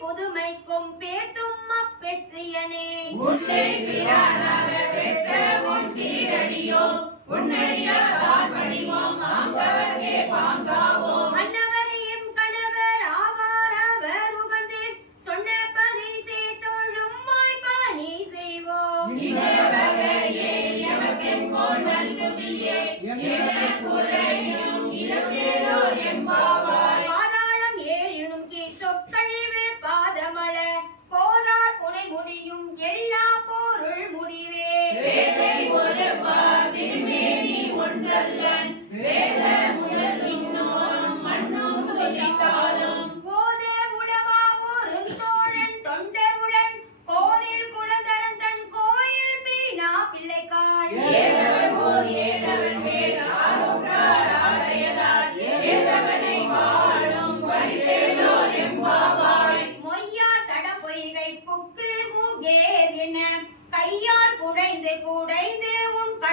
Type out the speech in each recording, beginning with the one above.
புதுமைக்கும் பேத்தும் அப்பெற்றியனே. உன்னை பிரானாக பெற்ற உன் சீரடியோ உன்னடியால் பணிவோம் ஆங்கவர்கே ¡Yella!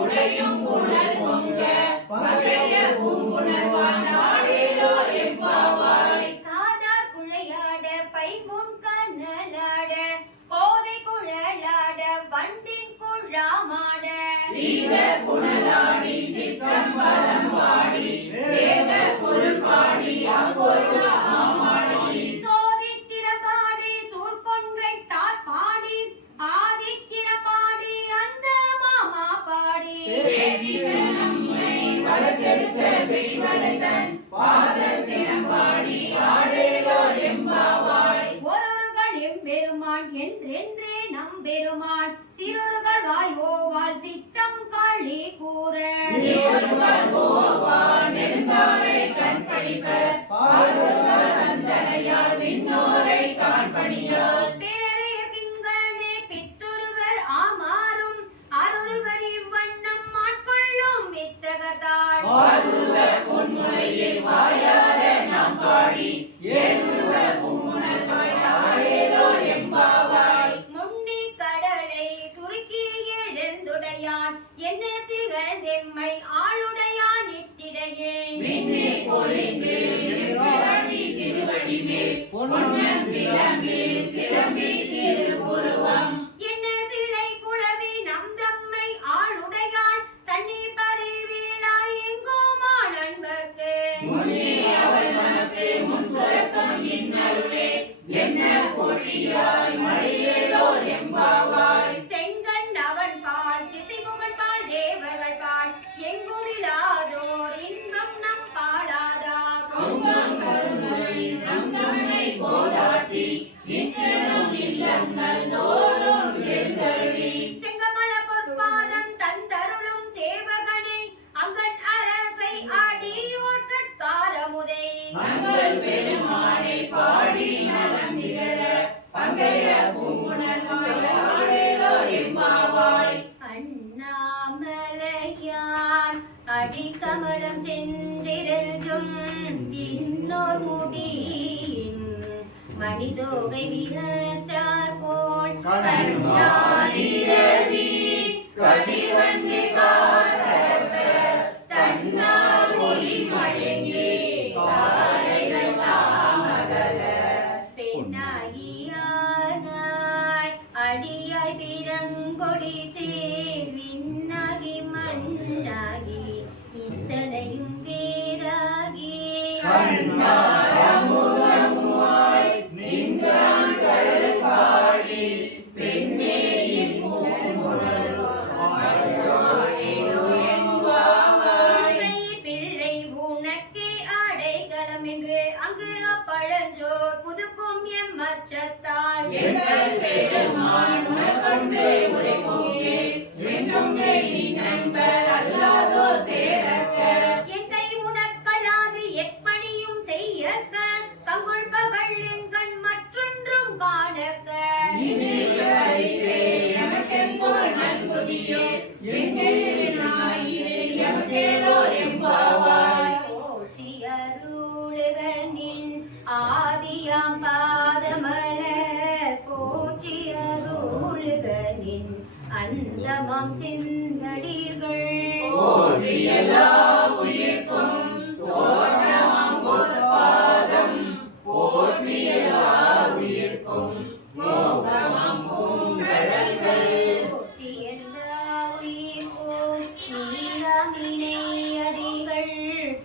உடையும் உணர்வுங்க பகைய உணர்வான பெருமான் சிறுர்கள் வாய் ஓவாள் சித்தம் காளி கூற. கண் பணிப்ப பாருங்கள் அந்தனையால் விண்ணோரை தான் பணியார் கடிதோகை மிகற்றார் போல் கண்ணாரிரவி கதிவண்டி காத்தரப்ப தன்னார் ஒளி மழங்கி நலமாம் செந்தடீர்கள்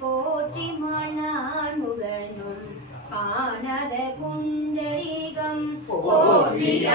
போற்றி மன்னான் முகனுள் ஆனத புண்டரீகம் போற்றிய